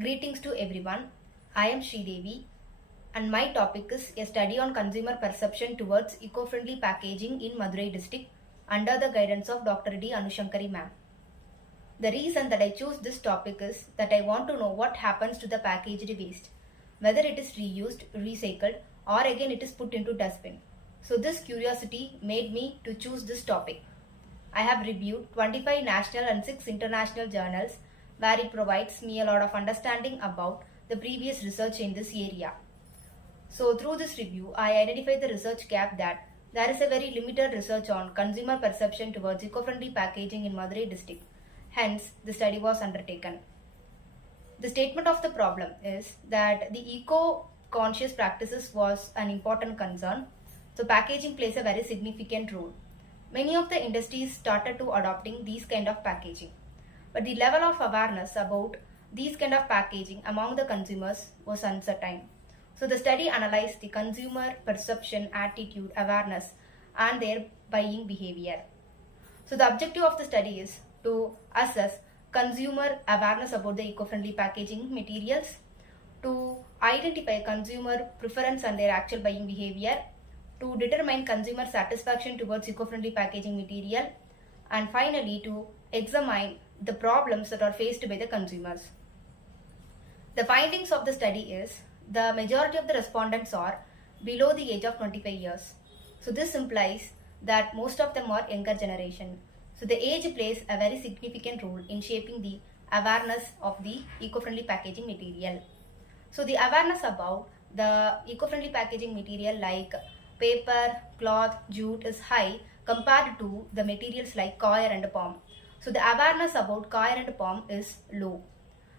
Greetings to everyone. I am Sridevi and my topic is a study on consumer perception towards eco-friendly packaging in Madurai district under the guidance of Dr. D. Anushankari ma'am. The reason that I choose this topic is that I want to know what happens to the packaged waste, whether it is reused, recycled or again it is put into dustbin. So this curiosity made me to choose this topic. I have reviewed 25 national and 6 international journals where it provides me a lot of understanding about the previous research in this area. So through this review, I identified the research gap that there is a very limited research on consumer perception towards eco-friendly packaging in Madurai district. Hence, the study was undertaken. The statement of the problem is that the eco-conscious practices was an important concern. So packaging plays a very significant role. Many of the industries started to adopting these kind of packaging. But the level of awareness about these kind of packaging among the consumers was uncertain. So the study analyzed the consumer perception, attitude, awareness and their buying behavior. So the objective of the study is to assess consumer awareness about the eco-friendly packaging materials, to identify consumer preference and their actual buying behavior, to determine consumer satisfaction towards eco-friendly packaging material, and finally to examine the problems that are faced by the consumers. The findings of the study is the majority of the respondents are below the age of 25 years. So this implies that most of them are younger generation. So the age plays a very significant role in shaping the awareness of the eco-friendly packaging material. So the awareness about the eco-friendly packaging material like paper, cloth, jute is high compared to the materials like coir and palm. So the awareness about coir and palm is low.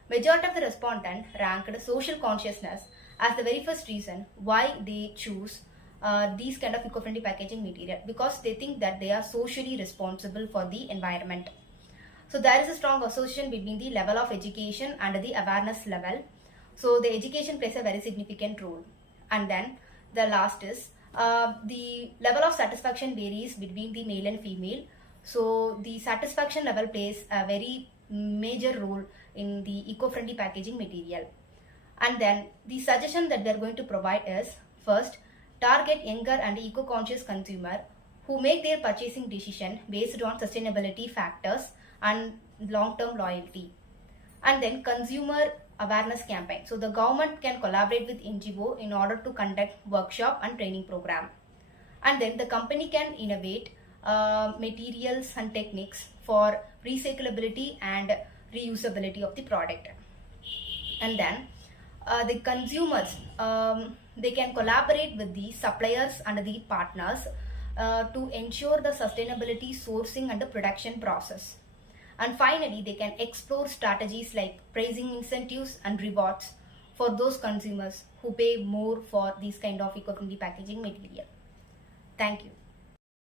Majority of the respondents ranked social consciousness as the very first reason why they choose these kind of eco-friendly packaging material, because they think that they are socially responsible for the environment. So there is a strong association between the level of education and the awareness level. So the education plays a very significant role. And then the last is the level of satisfaction varies between the male and female. So the satisfaction level plays a very major role in the eco-friendly packaging material. And then the suggestion that they're going to provide is, first, target younger and eco-conscious consumer who make their purchasing decision based on sustainability factors and long-term loyalty. And then consumer awareness campaign. So the government can collaborate with NGO in order to conduct workshop and training program. And then the company can innovate materials and techniques for recyclability and reusability of the product. And then the consumers, they can collaborate with the suppliers and the partners to ensure the sustainability sourcing and the production process. And finally, they can explore strategies like pricing incentives and rewards for those consumers who pay more for these kind of eco-friendly packaging material. Thank you.